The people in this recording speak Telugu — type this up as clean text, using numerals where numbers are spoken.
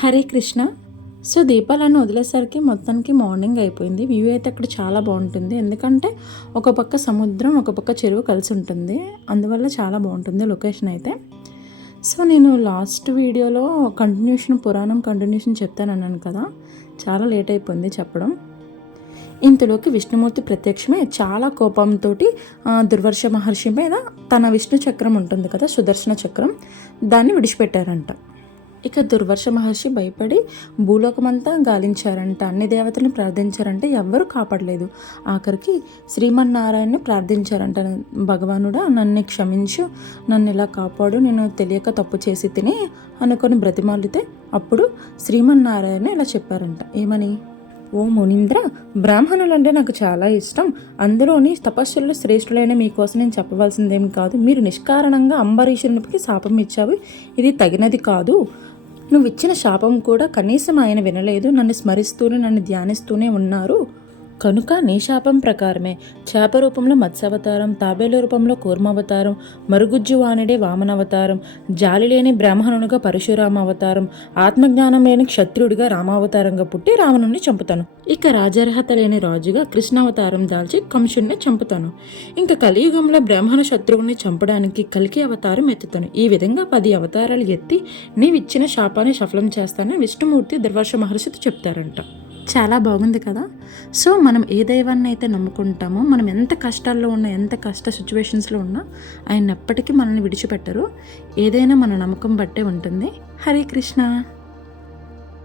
హరే కృష్ణ. సో దీపాలను వదిలేసరికి మొత్తానికి మార్నింగ్ అయిపోయింది. వ్యూ అయితే అక్కడ చాలా బాగుంటుంది, ఎందుకంటే ఒక పక్క సముద్రం ఒక పక్క చెరువు కలిసి ఉంటుంది, అందువల్ల చాలా బాగుంటుంది లొకేషన్ అయితే. సో నేను లాస్ట్ వీడియోలో పురాణం కంటిన్యూషన్ చెప్తానన్నాను కదా, చాలా లేట్ అయిపోయింది చెప్పడం. ఇంతలోకి విష్ణుమూర్తి ప్రత్యక్షమే చాలా కోపంతో దుర్వర్ష మహర్షి మీద తన విష్ణు చక్రం ఉంటుంది కదా, సుదర్శన చక్రం, దాన్ని విడిచిపెట్టారంట. ఇక దుర్వర్ష మహర్షి భయపడి భూలోకమంతా గాలించారంట, అన్ని దేవతలను ప్రార్థించారంటే ఎవ్వరూ కాపాడలేదు. ఆఖరికి శ్రీమన్నారాయణని ప్రార్థించారంట, భగవానుడా నన్ను క్షమించు, నన్ను ఇలా కాపాడు, నేను తెలియక తప్పు చేసి తిని అనుకొని బ్రతిమాలితే అప్పుడు శ్రీమన్నారాయణ ఇలా చెప్పారంట, ఏమని? ఓ మునీంద్ర, బ్రాహ్మణులంటే నాకు చాలా ఇష్టం, అందులోని తపస్సుల్లో శ్రేష్ఠులైన మీకోసం నేను చెప్పవలసిందేమి కాదు. మీరు నిష్కారణంగా అంబరీషునికి శాపం ఇచ్చావు, ఇది తగినది కాదు. నువ్వు ఇచ్చిన శాపం కూడా కనీసం ఆయన వినలేదు, నన్ను స్మరిస్తూనే నన్ను ధ్యానిస్తూనే ఉన్నారు. కనుక నీ శాపం ప్రకారమే చేప రూపంలో మత్స్యావతారం, తాబేలు రూపంలో కూర్మావతారం, మరుగుజ్జు వాణిడే వామనావతారం, జాలి లేని బ్రాహ్మణునిగా పరశురామ అవతారం, ఆత్మజ్ఞానం లేని క్షత్రియుడిగా రామావతారంగా పుట్టి రావణుని చంపుతాను. ఇక రాజర్హత లేని రాజుగా కృష్ణావతారం దాల్చి కంసుని చంపుతాను. ఇంకా కలియుగంలో బ్రాహ్మణ శత్రువుని చంపడానికి కల్కి అవతారం ఎత్తుతాను. ఈ విధంగా 10 అవతారాలు ఎత్తి నీవిచ్చిన శాపాన్ని సఫలం చేస్తానని విష్ణుమూర్తి దుర్వాస మహర్షితో చెప్తారంట. చాలా బాగుంది కదా. సో మనం ఏ దైవాన్ని అయితే నమ్ముకుంటామో, మనం ఎంత కష్టాల్లో ఉన్నా, ఎంత కష్ట సిచ్యువేషన్స్లో ఉన్నా ఆయన ఎప్పటికీ మనల్ని విడిచిపెట్టరు. ఏదైనా మన నమ్మకం బట్టే ఉంటుంది. హరే కృష్ణ.